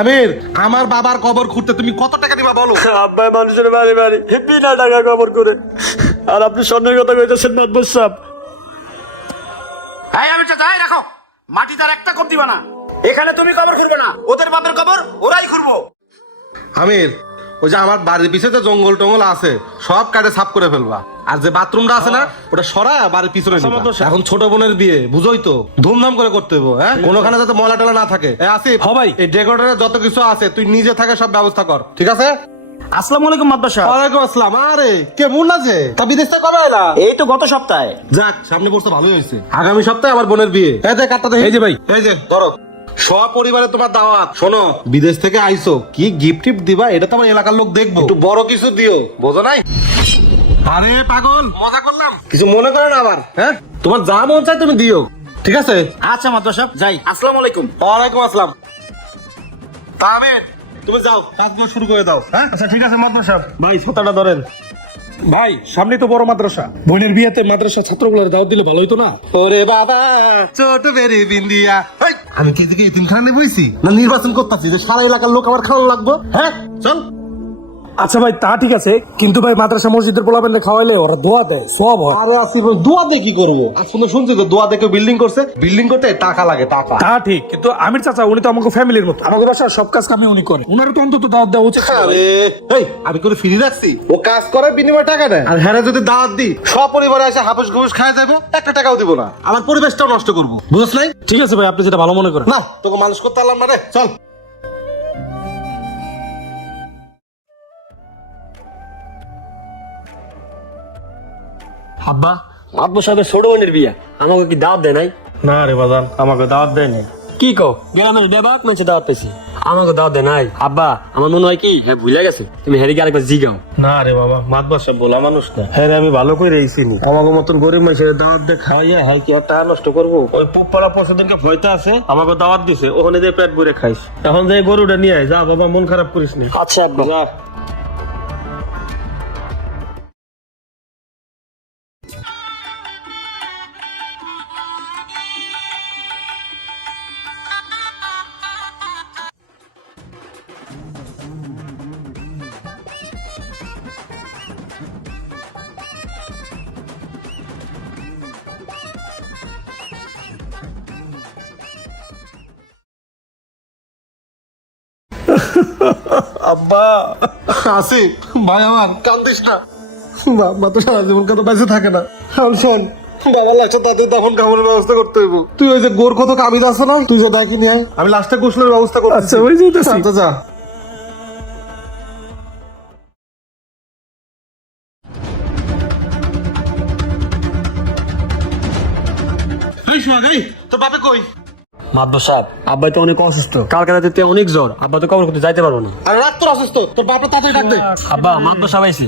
আমির, আমার বাবার কবর খুঁড়তে তুমি কত টাকা দিবা বলো? আব্বাই মানুষের বাড়ি বাড়ি বিনা টাকা কবর করে, আর আপনি স্বর্ণের কথা কইতেছেন মাতবর সাহেব। এই আমি চাচা, এই রাখো, মাটি তার একটা কম দিবা না। এখানে তুমি কবর খুঁড়বে না, ওদের বাপের কবর ওরাই খুঁড়বো। আমির, ওই যে আমার বাড়ির পিছনে যে জঙ্গল টঙ্গল আছে সব কাটে সাফ করে ফেলবা, আর যে বাথরুমটা আছে না ওটা সরায় বাড়ির পিছনে নিবা। এখন ছোট বোনের বিয়ে, বুঝোই তো, ধুমধাম করে করতে হইব। হ্যাঁ, কোনোখানে যাতে ময়লা টলা না থাকে। আসিফ, ভাই, এই ডেকোরেটরের যত কিছু আছে তুই নিজে থাকে সব ব্যবস্থা কর, ঠিক আছে? আসসালামু আলাইকুম মাতবর সাহেব। ওয়ালাইকুম আসসালাম। আরে কেমন আছে? তা বিদেশ থেকে কবে এলা? এই তো গত সপ্তাহে। যাক, সামনে পড়ছে ভালোই হয়েছে। আগামী সপ্তাহে আমার বোনের বিয়ে। এই যে কাটটা দেখি। এই যে ভাই, এই যে ধরো, সপরিবারে তোমার দাওয়াত। শোনো, বিদেশ থেকে আইছো, কি গিফট টিফট দিবা এটা তো আমার এলাকার লোক দেখবো, একটু বড় কিছু দিও, বোঝো নাই? আরে পাগল, মজা করলাম, কিছু মনে করো না আবার। হ্যাঁ, তোমার যা মন চায় তুমি দিও, ঠিক আছে? আচ্ছা মাতবর সাহেব, যাই। আসসালামু আলাইকুম। ওয়ালাইকুম আসসালাম। তাহমিদ, তুমি যাও, কাজগুলো শুরু করে দাও। হ্যাঁ, আচ্ছা ঠিক আছে মাতবর সাহেব। ভাই ছাতাটা ধরেন। ভাই, সামনে তো বড় মাদ্রাসা, বোনের বিয়েতে মাদ্রাসা ছাত্রগুলোর দাওয়াত দিলে ভালো হইতো না? ওরে বাবা, ছোট বেরি বিন্দিয়া। এই, আমি কি এদিকে ইতিমখানে বইছি না নির্বাচন করতেছি যে সারা এলাকার লোক আমার খাওয়া লাগবে? হ্যাঁ, চল। আচ্ছা ভাই, তা ঠিক আছে, কিন্তু ভাই মাদ্রাসা মসজিদের পোলাপেনলে খাওয়াইলে ওরা দোয়া দেয়, সওয়াব হয়। আরে আসিফ, দোয়া দিয়ে কি করবো? আজ পর্যন্ত শুনছি তো দোয়া দেখে বিল্ডিং করছে, বিল্ডিং করতে টাকা লাগে, টাকা। তা ঠিক, কিন্তু আমির চাচা উনি তো আমাকে ফ্যামিলির মতো, আমাকে বাসার সব কাজ কামে উনি করে, উনারও তো অন্তত দাওয়াত দেওয়া উচিত। আরে এই, আমি করে ফ্রি রাখছি? ও কাজ করে বিনিময়ে টাকা নেয়, আর হ্যাঁ যদি দাওয়াত দিই সব পরিবারে এসে হাফুস ঘুষ খায় যাবো, একটা টাকাও দিব না, আমার পরিবেশটাও নষ্ট করবো, বুঝছ নাই? ঠিক আছে ভাই, আপনি যেটা ভালো মনে করেন। না, তোকে মানুষ করতে পারলাম না রে, চল। আব্বা, মাতবর সাহেবের ছোট বোনের বিয়া, আমাকে কি দাওয়াত দেয় নাই? না রে বাজান, আমাকে দাওয়াত দেয়নি। কি কও, গ্রামের দেবাক মেছে দাওয়াত পেয়েছি, আমাকে দাওয়াত দেয় নাই? আব্বা, আমার মনে হয় কি হ্যাঁ ভুলে গেছে, তুমি হেরিকে আরেকবার জিগাও। না রে বাবা, মাতবার সব বলা মানুষ না। হ্যাঁ রে, আমি ভালো করে চিনি, আমাকে মতন গরিব মানুষের দাওয়াত দিয়ে খাইয়া হাই কি আর টাকা নষ্ট করবো? ওই পুপাড়া পশুদিনকে ভয়তে আছে, আমাকে দাওয়াত দিছে, ওখানে যে পেট ভরে খাইস। এখন যে গরুটা নিয়ে আয়, যা বাবা, মন খারাপ করিস নি। আচ্ছা আব্বা। যা। আব্বা, আসিফ ভাই আমার, কান্দিস না, বাবা তো সারা জীবন কত বেঁচে থাকে না। শোন, বাবার লাশটা তাদের দাফন কামড়ের ব্যবস্থা করতে হইব। তুই ওই যে গোর কত কামিজ আছে না, তুই যে ডাকি নিয়ে আয়, আমি লাস্টে গোসলের ব্যবস্থা করছি। আচ্ছা, ওই যেতেছি। আচ্ছা, যা। এই সোহাগ, এই, তোর বাপে কই? মাতবর সাহেব, আব্বাই তো অনেক অসুস্থ, কালকে রাতে অনেক জ্বর, আব্বা তো কবর করতে যাইতে পারবো না। আরে রাত তোর অসুস্থ, তোর বাপটা তাড়াতাড়ি ডাক দে। আব্বা, মাতবর সাহেব আইছে।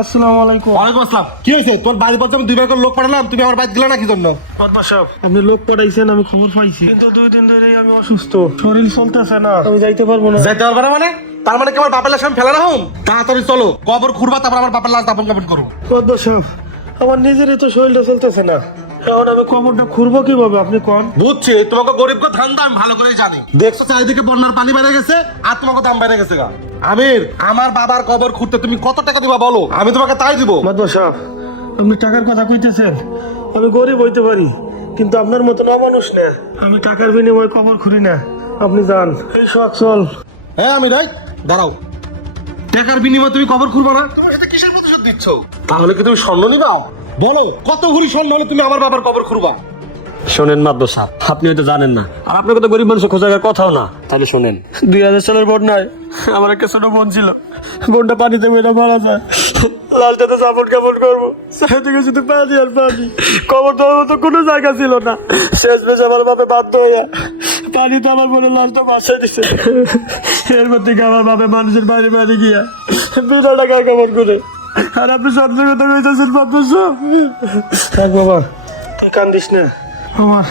আসসালামু আলাইকুম। ওয়ালাইকুম আসসালাম। কি হয়েছে? তোর বাড়ির পর আমি 2 বার করে লোক পাঠালাম, তুমি আমার বাড়ি গেলে না কি জন্য? মাতবার সাহেব, আপনি লোক পাঠাইছেন, আমি খবর পাইছি, কিন্তু 2 দিন ধরেই আমি অসুস্থ, শরীর চলতেছে না, আমি যাইতে পারবো না। যাইতে পারবে না মানে? তার মানে কি আমার বাপের লাশ আমি ফেলা রাখুন? তাড়াতাড়ি চলো, কবর খুঁড়বা, তারপর আমার বাপের লাশ দাফন কাফন করবো। মাতবার সাহেব, আমার নিজেরই তো শরীরটা চলতেছে না, এখন আমি কবরটা খুঁড়বো কিভাবে আপনি কোন? বুঝছি, তোমাকে গরিবকে ধান দাম ভালো করেই জানি। দেখছো চারিদিকে বন্যার পানি বেড়ে গেছে, আর তোমাকে দাম বেড়ে গেছে গা। আমির, আমার বাবার কবর খুঁড়তে তুমি কত টাকা দিবা বলো, আমি তোমাকে তাই দিব। মাতবার সাহেব, আপনি টাকার কথা কইতেছেন, আমি গরিব হইতে পারি, কিন্তু আপনার মতন অমানুষ না, আমি টাকার বিনিময়ে কবর খুঁড়ি না। আপনি যান, এই শোক চল। হ্যাঁ আমি রাইট, দাঁড়াও। টাকার বিনিময়ে তুমি কবর খুঁড়বা না? তোমার সাথে কিসের প্রতিশোধ দিচ্ছ? তাহলে কি তুমি স্বর্ণ নিবা? বলো, কত ভরি স্বর্ণ হলে তুমি আমার বাবার কবর খুঁড়বা? শোনেন মাতবর সাহেব, আপনি হয়তো জানেন না, আর আপনাকে তো গরিব মানুষের খোঁজার কথাও না, তাহলে শোনেন। 2000 সালের বন্যায় আমার একটা ছোট বোন ছিল, বোনটা পানিতে মেয়েটা মারা যায়, লাশটাতে জাপন কাপড় করবো, চারিদিকে শুধু পানি আর পানি, কবর দেওয়ার মতো কোনো জায়গা ছিল না। শেষ বেশ আমার বাপে বাধ্য হইয়া পানিতে আমার বোনের লাশটা বাসায় দিছে। এরপর থেকে আমার বাপে মানুষের বাড়ি বাড়ি গিয়া বিনা টাকায় কবর করে। আর আপনি স্বপ্নের কথা কইতেছেন মাতবার সাহেব? থাক বাবা, তুই কান্দিস না, আমার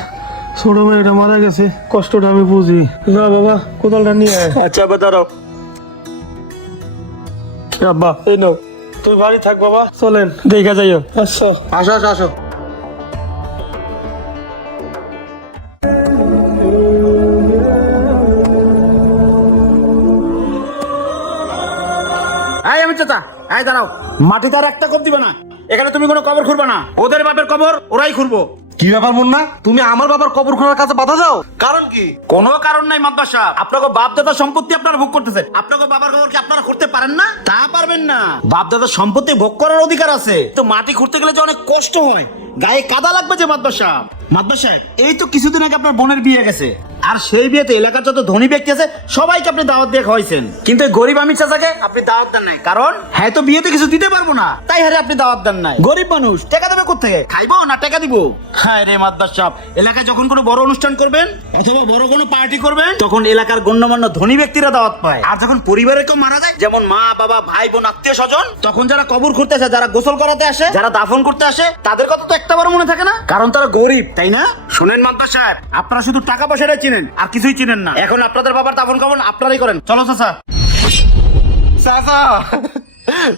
ছোট মেয়েটা মারা গেছে, কষ্টটা আমি বুঝি। না বাবা, কোদালটা নিয়ে আয়। আচ্ছা আব্বা, দাঁড়াও। আব্বা, এই নাও, তুই বাড়ি থাক বাবা, চলেন দেখা যাইও। আচ্ছা, আসো আসো আসো। চাচা, এই দাঁড়াও, মাটিতে আর একটা কোপ দিবে না। এখানে তুমি কোনো কবর খুঁড়বে না, ওদের বাপের কবর ওরাই খুঁড়বো। কি ব্যাপার মুন্না, তুমি আমার বাবার কবর খোঁড়ার কাছে বাধা দাও? কারণ কি? কোনো কারণ নাই মাদ্দার সাহেব, আপনাকে বাপ দাদার সম্পত্তি আপনারা ভোগ করতেছেন, আপনাকে বাবার কবর কি আপনারা করতে পারেন না? তা পারবেন না। বাপ দাদার সম্পত্তি ভোগ করার অধিকার আছে, তো মাটি খুঁড়তে গেলে যে অনেক কষ্ট হয়, গায়ে কাদা লাগবে যে মাদ্দার সাহেব। মাদ্দার সাহেব, এই তো কিছুদিন আগে আপনার বোনের বিয়ে গেছে, আর সেই বিয়েতে এলাকার যত ধনী ব্যক্তি আছে সবাইকে আপনি দাওয়াত দিয়ে খাওয়াইছেন, কিন্তু এই গরিব আমির চাচাকে আপনি দাওয়াত দেন নাই। কারণ হ্যাঁ তো বিয়েতে কিছু দিতে পারবো না, তাই হারে আপনি দাওয়াত দেন নাই। গরিব মানুষ টাকা দেবে কোত্থেকে? খাইবো না টাকা দিব? হ্যাঁ রে মাদ্দার সাহেব, এলাকায় যখন কোনো বড় অনুষ্ঠান করবেন অথবা বড় কোনো পার্টি করবেন, তখন এলাকার গণ্যমান্য ধনী ব্যক্তিরা দাওয়াত পায়। আর যখন পরিবারের কেউ মারা যায়, যেমন মা বাবা ভাই বোন আত্মীয় স্বজন, তখন যারা কবর করতে আসে, যারা গোসল করাতে আসে, যারা দাফন করতে আসে, তাদের কথা তো একটা বার মনে থাকে না, কারণ তারা গরিব, তাই না? শোনেন মাদ্দার সাহেব, আপনারা শুধু টাকা পয়সাটাই চিনেন, আর কিছুই চিনেন না। এখন আপনাদের বাবার দাফন কাফন আপনারাই করেন। চলো চাচা। চাচা,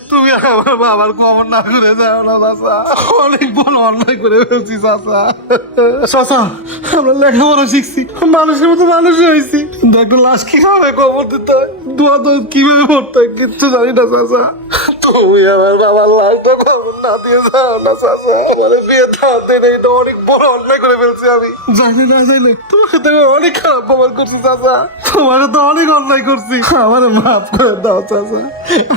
তুমি আমার বাবার কবর না করে যাও না চাচা, অনেক বড় অন্যায় করে ফেলছি চাচা। চাচা, আমরা লেখাপড়া শিখছি, মানুষের মতো মানুষ হয়েছি, কিন্তু একটা লাশ কিভাবে কবর দিতে হয়, দোয়া তো কিভাবে পড়তে হয় কিচ্ছু জানি না চাচা। তুমি আমার বাবার লাশটা কবর না দিয়ে যাও না চাচা, আমার বিয়ে দাওয়াত দেয় না, এটা অনেক বড় অন্যায় করে ফেলছি আমি। জানি না জানি তোমার সাথে আমি অনেক খারাপ ব্যবহার করছি চাচা, তোমার তো অনেক অন্যায় করছি, আমার মাফ করে দাও চাচা,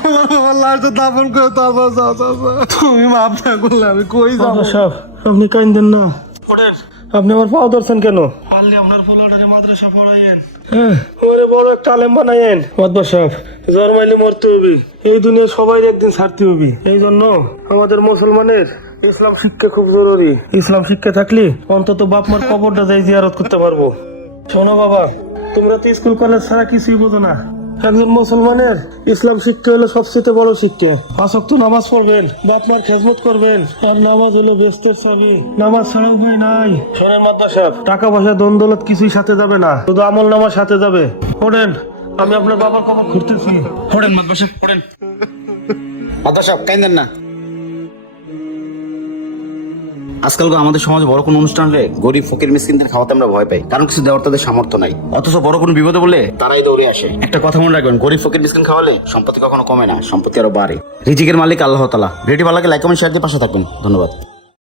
আমার বাবার লাশটা দাফন করে তারপর যাও চাচা। তুমি মাফ না করলে আমি কই যাবো? সাহেব, আপনি কাইন্দেন না, আপনি আমার পাও ধরছেন কেন? পারলে আপনার পোলাটারে মাদ্রাসা পড়াইয়েন। হ্যাঁ, ওরে বড় একটা আলেম বানাইয়েন। মাদ্দার সাহেব, জন্মাইলে মরতে হবে, এই দুনিয়া সবাই একদিন ছাড়তে হবে। এই জন্য আমাদের মুসলমানের ইসলাম শিক্ষা খুব জরুরি। ইসলাম শিক্ষা থাকলে অন্তত বাপ মার কবরটা যাই জিয়ারত করতে পারবো। শোনো বাবা, তোমরা তো স্কুল কলেজ ছাড়া কিছুই বোঝো না। একজন মুসলমানের ইসলাম শিক্ষা হলো সবচেয়ে বড় শিক্ষা। 5 ওয়াক্ত নামাজ পড়বেন, বাপ মার খেজমত করবেন, আর নামাজ হলো বেহেশতের চাবি। নামাজ ছাড়া উপায় নাই। শোনেন মাদ্দার সাহেব, টাকা পয়সা ধন দৌলত কিছুই সাথে যাবে না, শুধু আমল নামাজ সাথে যাবে। শোনেন, আমি আপনার বাবার কবর ঘুরতেছি। পড়েন মাদ্দার সাহেব, পড়েন। মাদ্দার সাহেব কাইন্দেন না। আজকাল আমাদের সমাজে বড় কোনো অনুষ্ঠান হলে গরিব ফকির মিসকিনদের খাওয়াতে আমরা ভয় পাই, কারণ কিছু দেওয়ার তাদের সামর্থ্য নাই। অথচ বড় কোনো বিপদে বললে তারাই দৌড়ে আসে। একটা কথা মনে রাখবেন, গরিব ফকির মিসকিন খাওয়ালে সম্পত্তি কখনো কমে না, সম্পত্তি আরো বাড়ে। রিজিকের মালিক আল্লাহ তাআলা। ভিডিওটি ভালো লাগে লাইক কমেন্ট শেয়ার দিয়ে পাশে থাকবেন। ধন্যবাদ।